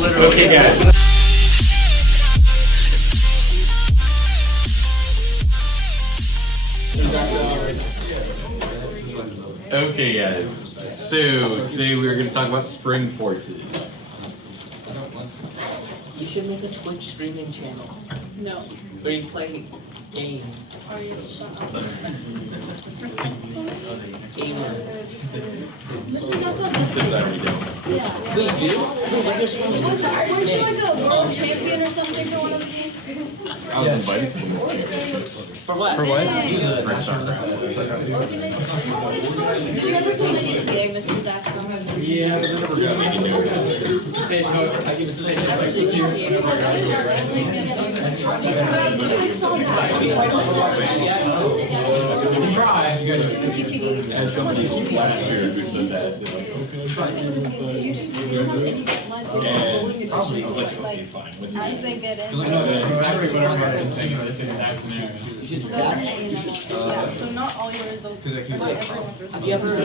literally. Okay, guys. Okay, guys. So today we are going to talk about spring forces. You should make a Twitch streaming channel No. where you play games. Arias, shut up. Gamer. Mr. Zapton This is already done. Yeah. Wait, dude? What's your channel? What was that? Weren't you like a world champion or something for one of the games? I was invited to the For what? For what? for StarCraft. Did you ever play GTA, Mr. Zapton? Yeah, but I never got any new. Okay, so I give it I played GTA. I saw that. try. You It was YouTube. And somebody last year who said that. And I was like, okay, fine. What's your As name? they get in. I know that exactly what I'm saying. It's the exact scenario. You should So, stack. yeah, so not all your results, not everyone's Have you ever,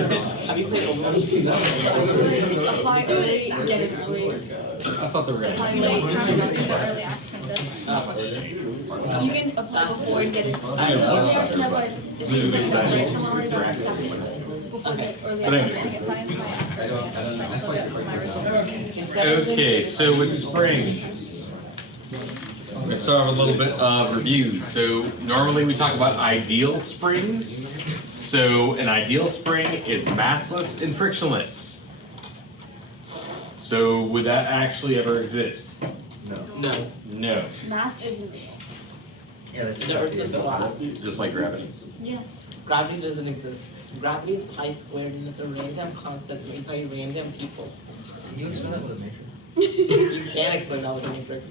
have you played Overwatch? apply early, get it early. I thought they were Apply gonna. late, kind of the early action deadline. You can apply before and get it. So early action deadline is just like that, right? Someone already got accepted before the early action deadline. If I apply after early action, I still get my results. Okay, so with spring, I'm gonna start off with a little bit of review. So normally we talk about ideal springs. So an ideal spring is massless and frictionless. So would that actually ever exist? No. No, Mass isn't real. The Earth doesn't last. just like gravity. Yeah. Gravity doesn't exist. Gravity is pi squared and it's a random constant made by random people. Can you explain that with a matrix? You can't explain that with a matrix.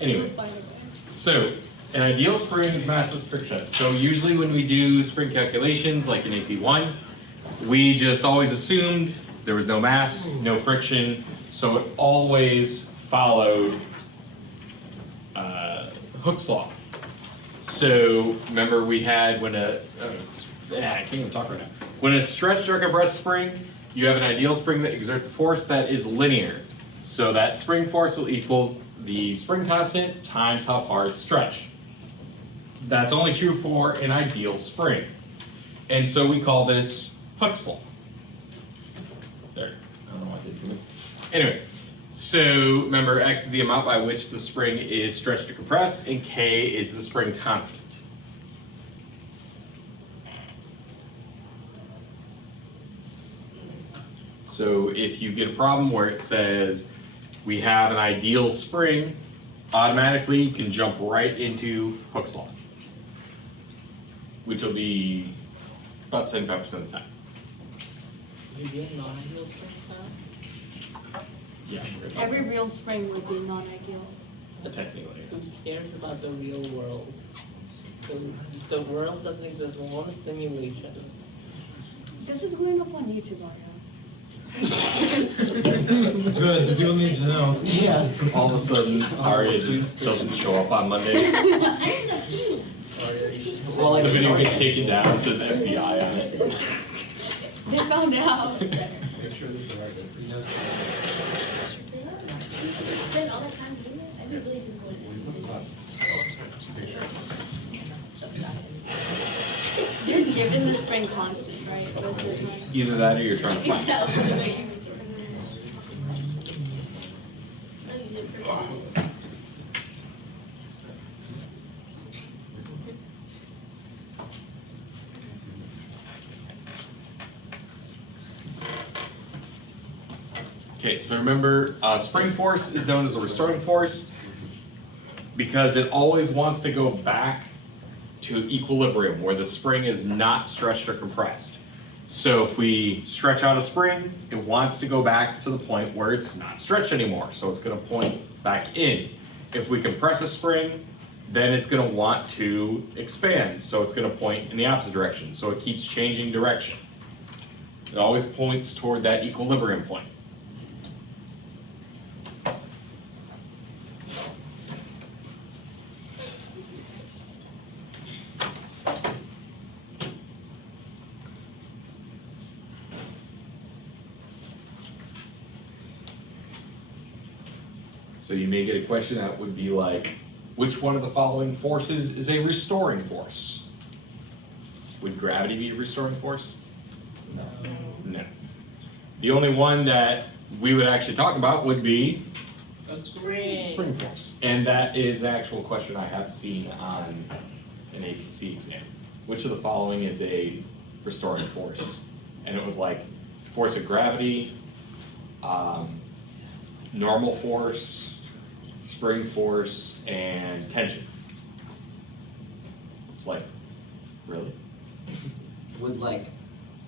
Anyway, Find a way. so an ideal spring is massless frictionless. So usually when we do spring calculations, like in AP1, we just always assumed there was no mass, no friction, so it always followed Hooke's law. So remember we had when I can't even talk right now. When a stretched or compressed spring, you have an ideal spring that exerts a force that is linear. So that spring force will equal the spring constant times how far it's stretched. That's only true for an ideal spring. And so we call this Hooke's law. There, I don't know why I did it. Anyway, so remember X is the amount by which the spring is stretched or compressed, and K is the spring constant. So if you get a problem where it says we have an ideal spring, automatically you can jump right into Hooke's law, which will be about 75% of the time. You get non-ideal springs now? Yeah, we're gonna talk Every about real spring would be non-ideal. it technically. Who cares about the real world? The world doesn't exist. We're on a simulation. This is going up on YouTube, Mario. Good, the people need to know. Yeah. All of a sudden, Aria just doesn't show up on Monday. Well, like, The video gets taken down, it says FBI on it. They found out. Spend all that time doing this? I mean, really just going You're given the spring constant, right? Most of the time. Either that or you're trying to find it. Tell the way you Okay, so remember, spring force is known as a restoring force because it always wants to go back to equilibrium where the spring is not stretched or compressed. So if we stretch out a spring, it wants to go back to the point where it's not stretched anymore, so it's going to point back in. If we compress a spring, then it's going to want to expand, so it's going to point in the opposite direction, so it keeps changing direction. It always points toward that equilibrium point. So you may get a question that would be like, which one of the following forces is a restoring force? Would gravity be a restoring force? No. The only one that we would actually talk about would be spring force. And that is the actual question I have seen on an APC exam. Which of the following is a restoring force? And it was like force of gravity, normal force, spring force, and tension. It's like, really? Would like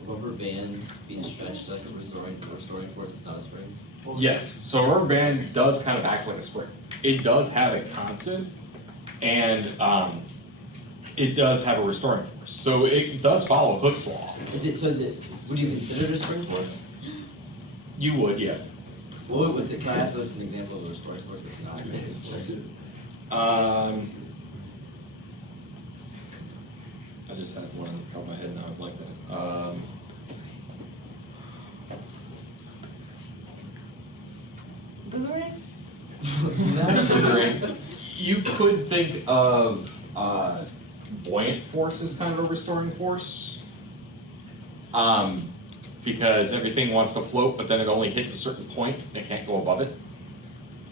rubber band being stretched like a restoring force? It's not a spring. Yes, so a rubber band does kind of act like a spring. It does have a constant, and it does have a restoring force. So it does follow Hooke's law. Is it? Would you consider it a spring force? You would, yeah. Well, what's it? Can I ask what's an example of a restoring force? It's not a spring force. I just had one on the top of my head now. I'd like that. Boomerang? You could think of buoyant force as kind of a restoring force. Because everything wants to float, but then it only hits a certain point and it can't go above it.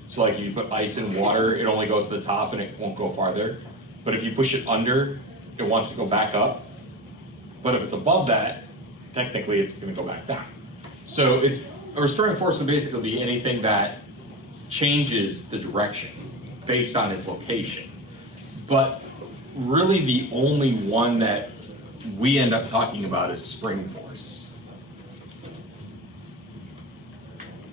So like if you put ice in water, it only goes to the top and it won't go farther. But if you push it under, it wants to go back up. But if it's above that, technically it's gonna go back down. So it's a restoring force would basically be anything that changes the direction based on its location. But really the only one that we end up talking about is spring force.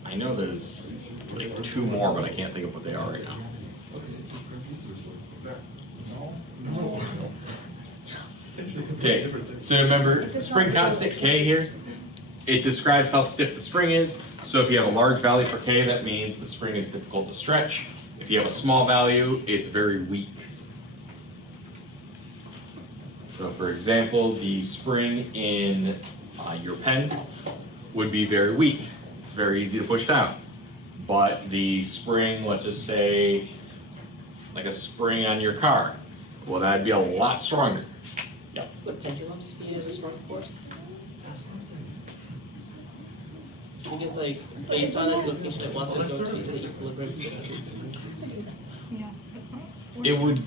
I know there's like 2 more, but I can't think of what they are right now. Okay, so remember spring constant K here? It describes how stiff the spring is. So if you have a large value for K, that means the spring is difficult to stretch. If you have a small value, it's very weak. So for example, the spring in your pen would be very weak. It's very easy to push down. But the spring, let's just say, like a spring on your car, well, that'd be a lot stronger. Yeah. Would pendulums be a restoring force? Because like, based on its location, it wants to go to the equilibrium position. Yeah. It would,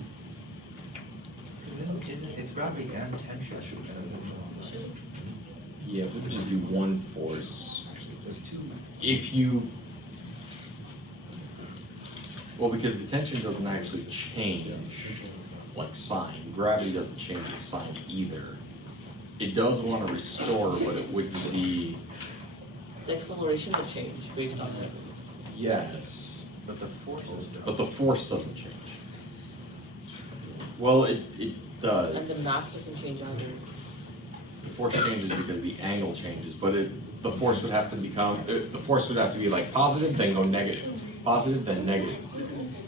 It's gravity and tension. yeah, it would just be one force. There's two. If you, well, because the tension doesn't actually change like sign. Gravity doesn't change its sign either. It does want to restore, but it wouldn't be, The acceleration would change based on it. yes, But the force is but the force doesn't change. Well, it And does. the mass doesn't change either. The force changes because the angle changes, but the force would have to become, the force would have to be like positive, then go negative, positive, then negative.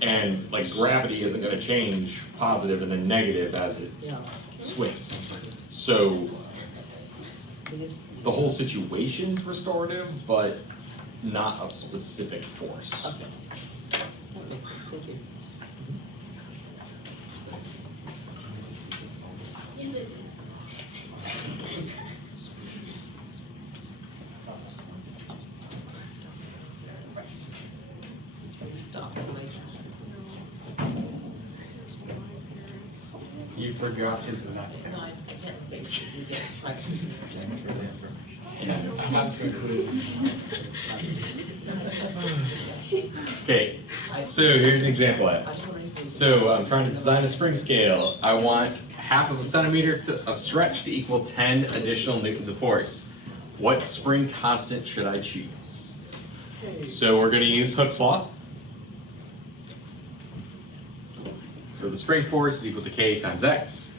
And like gravity isn't gonna change positive and then negative as it Yeah. swings. So Because the whole situation's restorative, but not a specific force. okay. That makes sense. Thank you. Stop. You forgot his napkin. No, I can't make sure you get privacy protections for that. I have to include. Okay, so here's an example of I it. just want to. So I'm trying to design a spring scale. I want 1/2 of a centimeter of stretch to equal 10 additional newtons of force. What spring constant should I choose? So we're going to use Hooke's law. So the spring force is equal to K times X.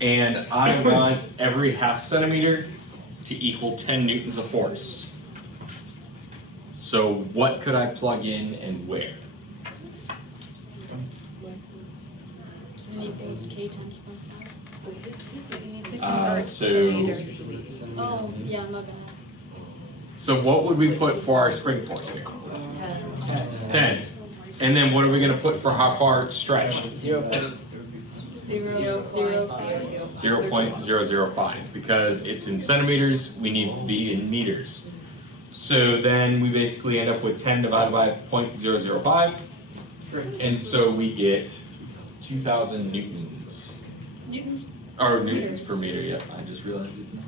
And I want every 1/2 centimeter to equal 10 newtons of force. So what could I plug in and where? Equals K times 1. Oh, yeah, my bad. So what would we put for our spring force here? 10. And then what are we gonna put for how far it's stretched? 0.005, because it's in centimeters, we need it to be in meters. So then we basically end up with 10 divided by 0.005, and so we get 2,000 newtons. Newtons. Or newtons per meter, yeah, I just realized it's not.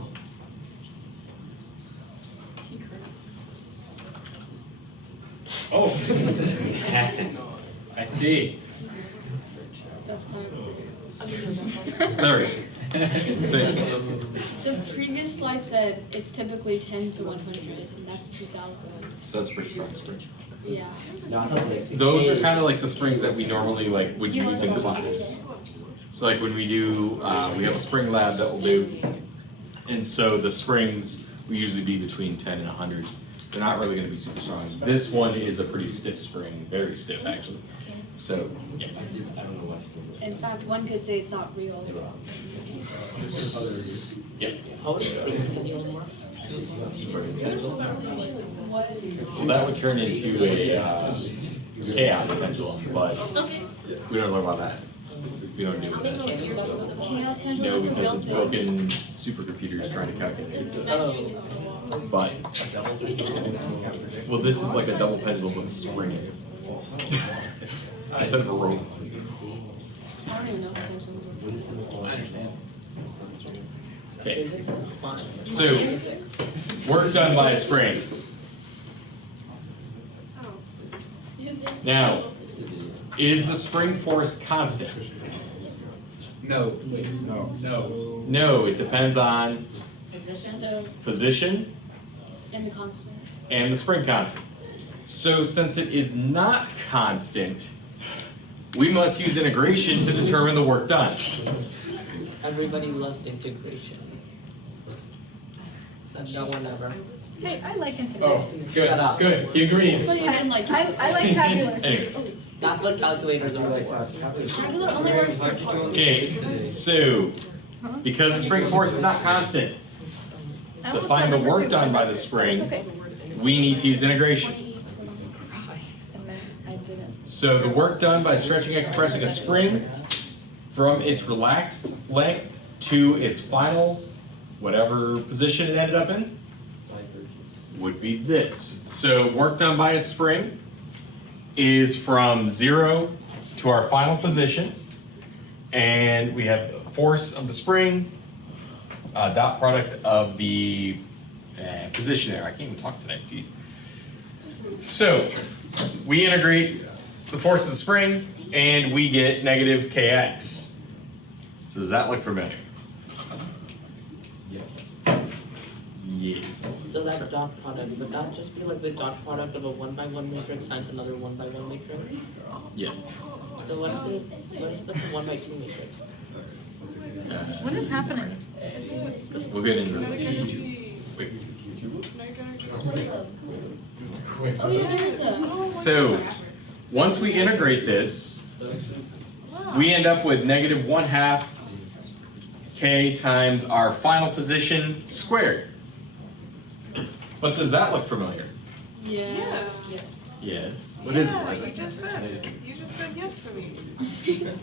Oh. I see. That's kind of. There we go. The previous slide said it's typically 10 to 100, and that's 2,000. So that's pretty strong spring. Yeah. No, I thought like. Those are kind of like the springs that we normally like would use in class. So like when we do, we have a spring lab that we'll do, and so the springs will usually be between 10 and 100. They're not really going to be super strong. This one is a pretty stiff spring, very stiff actually. So yeah. I don't know what. In fact, one could say it's not real. Yeah. How does spring pendulum work? Well, that would turn into a chaos pendulum, but we don't know about that. We don't do that. Chaos pendulum No, is because it's built in. broken supercomputers trying to calculate it. Oh, But, well, this is like a double pendulum with a spring in it. I said for roll. I don't even know what pendulums are. I understand. Okay, physics is fun. So- Physics. work done by a spring. Now, is the spring force constant? No. No. No. No, it depends on The, position and the constant. and the spring constant. So since it is not constant, we must use integration to determine the work done. Everybody loves integration. So no one ever. Hey, I like Oh, integration. good. Shut up. Good. He agrees. So you didn't like I like tabulars. Anyway, That's what calculators are for. tabular only works for parts. okay, so because the spring force is not constant, I to almost find got the number work 2, done by but the it's spring, okay. we need to use integration. And then I didn't. So the work done by stretching and compressing a spring from its relaxed length to its final, whatever position it ended up in, would be this. So work done by a spring is from 0 to our final position, and we have the force of the spring, dot product of the position there. I can't even talk today, geez. So we integrate the force of the spring, and we get negative kx. So does that look familiar? Yes. So that dot product, would that just be like the dot product of a 1x1 matrix times another 1x1 matrix? Yes. So what if like a 1x2 matrix? What is happening? We'll get into this. Wait. Oh yeah, there is a. So once we integrate this, we end up with negative 1/2 k times our final position squared. But does that look familiar? Yes. Yes. What is it, Yeah, Liza? you just said yes for me.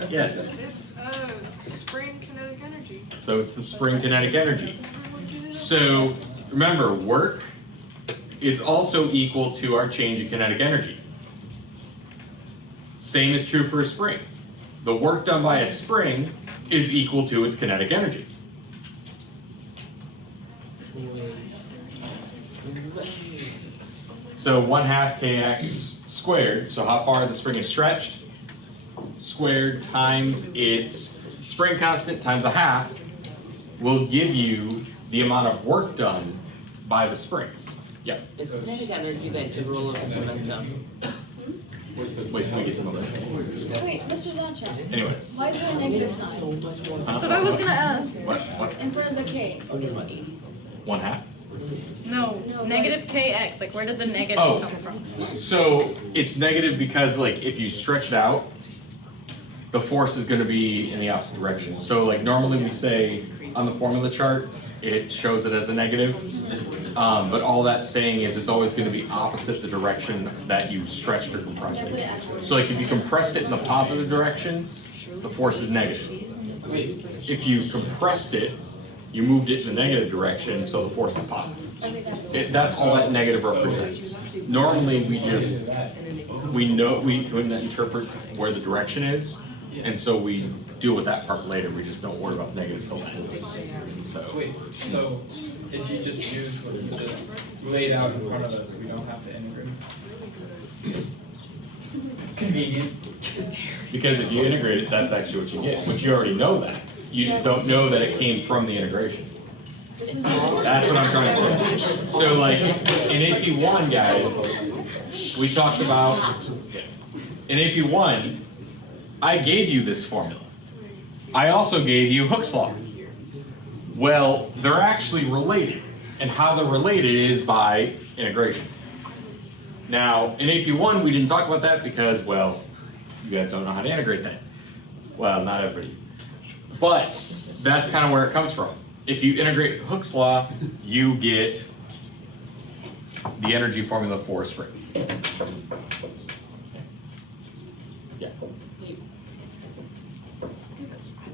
Yes. It's spring kinetic energy. So it's the spring kinetic energy. So remember, work is also equal to our change in kinetic energy. Same is true for a spring. The work done by a spring is equal to its kinetic energy. So 1/2 kx squared, so how far the spring is stretched, squared times its spring constant times 1/2 will give you the amount of work done by the spring. Yeah, Is kinetic energy the integral of momentum? wait till we get to momentum. Wait, Mr. Zancha, Anyway, why is there a negative So sign much more. That's what I was gonna ask. what, in front of the K? 1/2? No, No, negative kx. Like, where does the negative Oh. come from? So it's negative because like if you stretch it out, the force is gonna be in the opposite direction. So like normally we say on the formula chart, it shows it as a negative. But all that's saying is it's always going to be opposite the direction that you stretched or compressed it. So like if you compressed it in the positive direction, the force is negative. If you compressed it, you moved it in the negative direction, so the force is positive. That's all that negative represents. Normally we wouldn't interpret where the direction is, and so we deal with that part later. We just don't worry about the negative till then. So. Wait, so if you just use what you just laid out in front of us, we don't have to integrate? Convenient. Because if you integrate it, that's actually what you get. But you already know that. You just don't know that it came from the integration. That's what I'm trying to say. So like in AP1, guys, we talked about, in AP1, I gave you this formula. I also gave you Hooke's law. Well, they're actually related. And how they're related is by integration. Now, in AP1, we didn't talk about that because, well, you guys don't know how to integrate that. Well, not everybody. But that's kind of where it comes from. If you integrate Hooke's law, you get the energy formula for a spring. Yeah.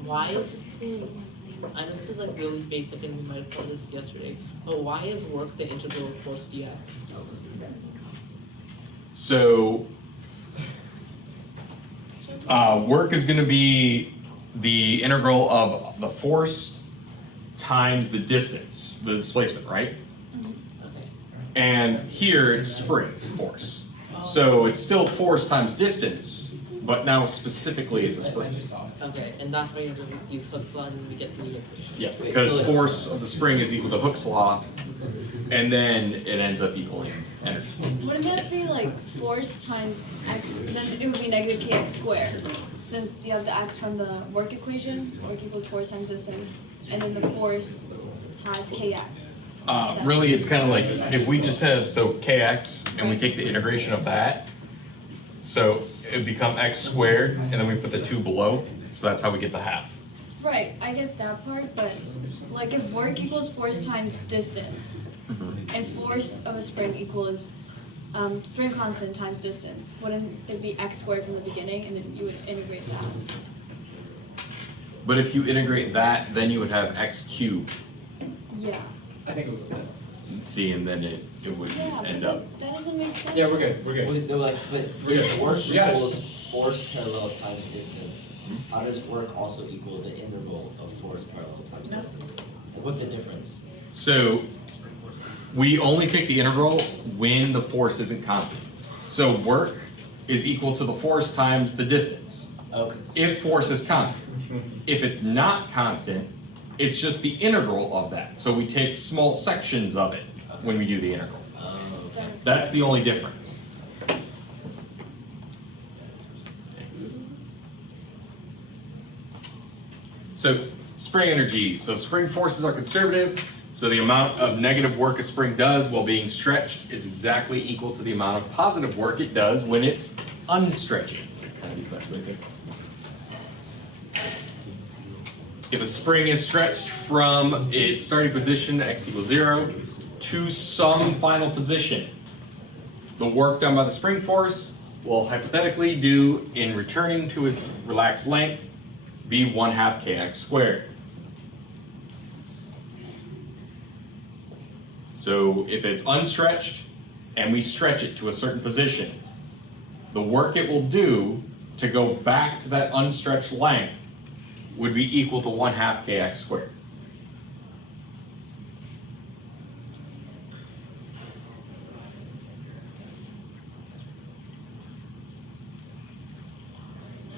Why is the, I know this is like really basic and we might have covered this yesterday, but why is work the integral of force dx? So, work is going to be the integral of the force times the distance, the displacement, right? Okay. And here it's spring force. So it's still force times distance, but now specifically it's a spring. Okay, and that's why you have to use Hooke's law and then we get the new equation. Yeah, because force of the spring is equal to Hooke's law, and then it ends up equaling energy. Wouldn't that be like force times x, then it would be negative kx squared, since you have the x from the work equation, work equals force times distance, and then the force has kx. Really, it's kind of like if we just have, so kx, and we take the integration of that, so it would become x squared, and then we put the 2 below, so that's how we get the half. Right, I get that part, but like if work equals force times distance, and force of a spring equals spring constant times distance, wouldn't it be x squared from the beginning, and then you would integrate that? But if you integrate that, then you would have x cubed, Yeah. I think it was that. see, and then it would Yeah, end but up. that doesn't make sense. Yeah, we're good, we're good. Wait, no, like, but Yeah. if work We got it. equals force parallel times distance, how does work also equal the integral of force parallel times distance? Like, what's the difference? So we only take the integral when the force isn't constant. So work is equal to the force times the distance, Oh, 'cause if force is constant. If it's not constant, it's just the integral of that. So we take small sections of it when we do the integral. okay. That's the only difference. So spring energy. So spring forces are conservative. So the amount of negative work a spring does while being stretched is exactly equal to the amount of positive work it does when it's unstretching. If a spring is stretched from its starting position, x equals 0, to some final position, the work done by the spring force will hypothetically do, in returning to its relaxed length, be 1/2 kx squared. So if it's unstretched and we stretch it to a certain position, the work it will do to go back to that unstretched length would be equal to 1/2 kx squared.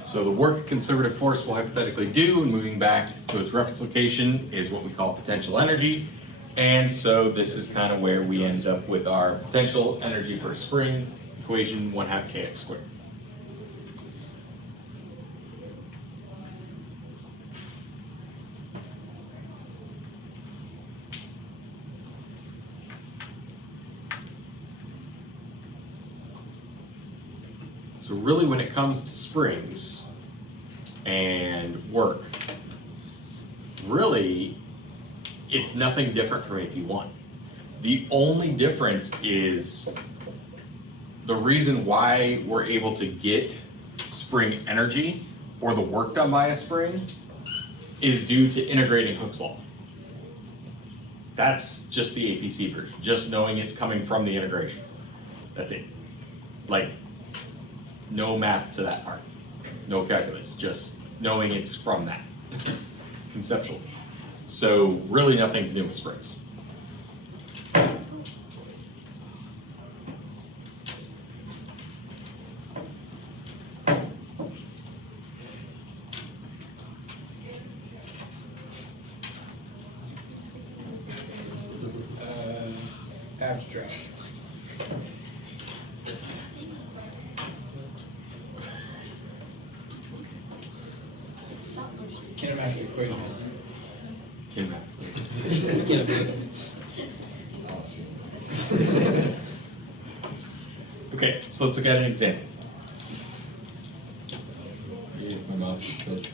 So the work a conservative force will hypothetically do in moving back to its reference location is what we call potential energy. And so this is kind of where we end up with our potential energy for a spring equation, 1/2 kx squared. So really when it comes to springs and work, really it's nothing different from AP1. The only difference is the reason why we're able to get spring energy or the work done by a spring is due to integrating Hooke's law. That's just the APC version, just knowing it's coming from the integration. That's it. Like, no math to that part, no calculus, just knowing it's from that, conceptually. So really nothing to do with springs. Abstract. Kinematic equations. Okay, so let's look at an example. My mouse is supposed to.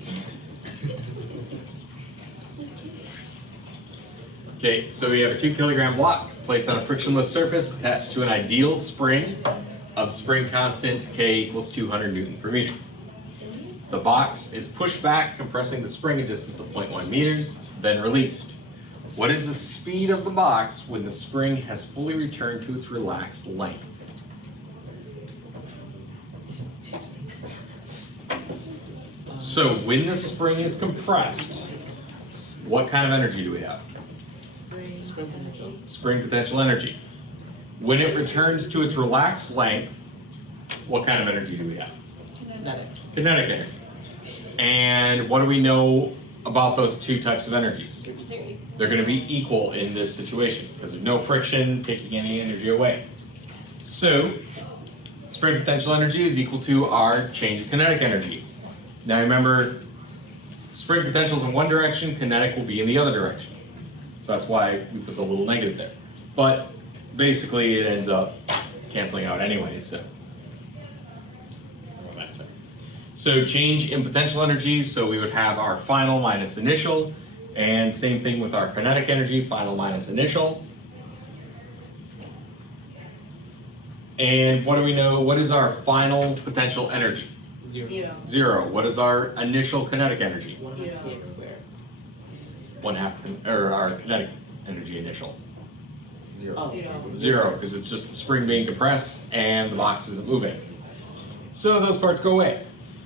Okay, so we have a 2 kilogram block placed on a frictionless surface attached to an ideal spring of spring constant K equals 200 Newton per meter. The box is pushed back, compressing the spring a distance of 0.1 meters, then released. What is the speed of the box when the spring has fully returned to its relaxed length? So when the spring is compressed, what kind of energy do we have? Spring potential. Spring potential energy. When it returns to its relaxed length, what kind of energy do we have? Kinetic. Kinetic energy. And what do we know about those two types of energies? They're going to be equal in this situation because there's no friction taking any energy away. So, spring potential energy is equal to our change in kinetic energy. Now remember, spring potential is in one direction, kinetic will be in the other direction. So that's why we put the little negative there. But basically it ends up canceling out anyway, so. Well, that's it. So change in potential energy, so we would have our final minus initial, and same thing with our kinetic energy, final minus initial. And what do we know? What is our final potential energy? 0. 0. What is our initial kinetic energy? 1/2 kx squared. 1/2, or our kinetic energy initial. Oh. 0, because it's just the spring being compressed and the box isn't moving. So those parts go away.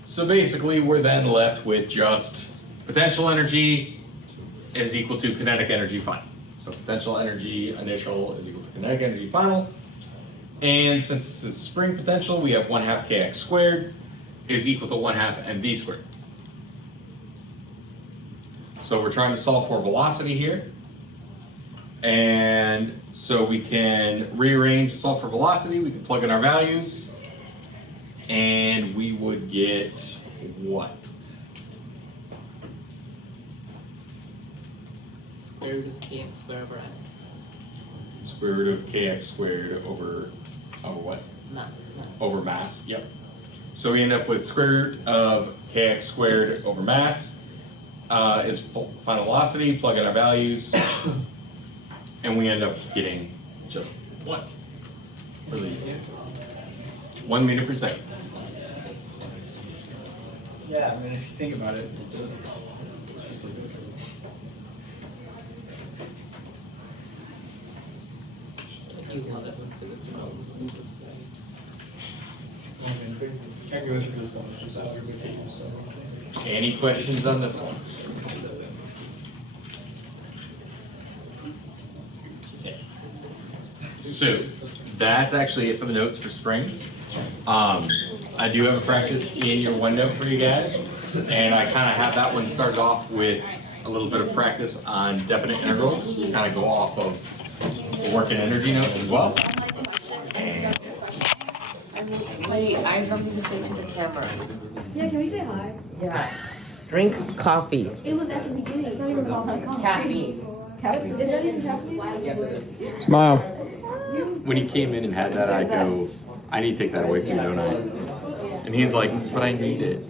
So basically we're then left with just potential energy is equal to kinetic energy final. So potential energy initial is equal to kinetic energy final. And since it's spring potential, we have 1/2 kx squared is equal to 1/2 mv squared. So we're trying to solve for velocity here. And so we can rearrange, solve for velocity, we can plug in our values, and we would get what? Square root of kx squared over n. Square root of kx squared over what? Mass. Over mass, yep. So we end up with square root of kx squared over mass is final velocity, plug in our values, and we end up getting just what? Really, 1 meter per second. Yeah, I mean, if you think about it. You love it when physics problems move this way. Calculus for this one is just algebra too, so. Any questions on this one? Okay. So that's actually it for the notes for springs. I do have a practice in your OneNote for you guys, and I kind of have that one start off with a little bit of practice on definite integrals, kind of go off of the work and energy notes as well. And Wait, I have something to say to the camera. Yeah, can we say hi? Yeah. Drink coffee. It was at the beginning. It's not even called Caffeine. Is that even caffeine? Yes, it is. Smile. when he came in and had that, I go, I need to take that away from you, don't I? And he's like, but I need it.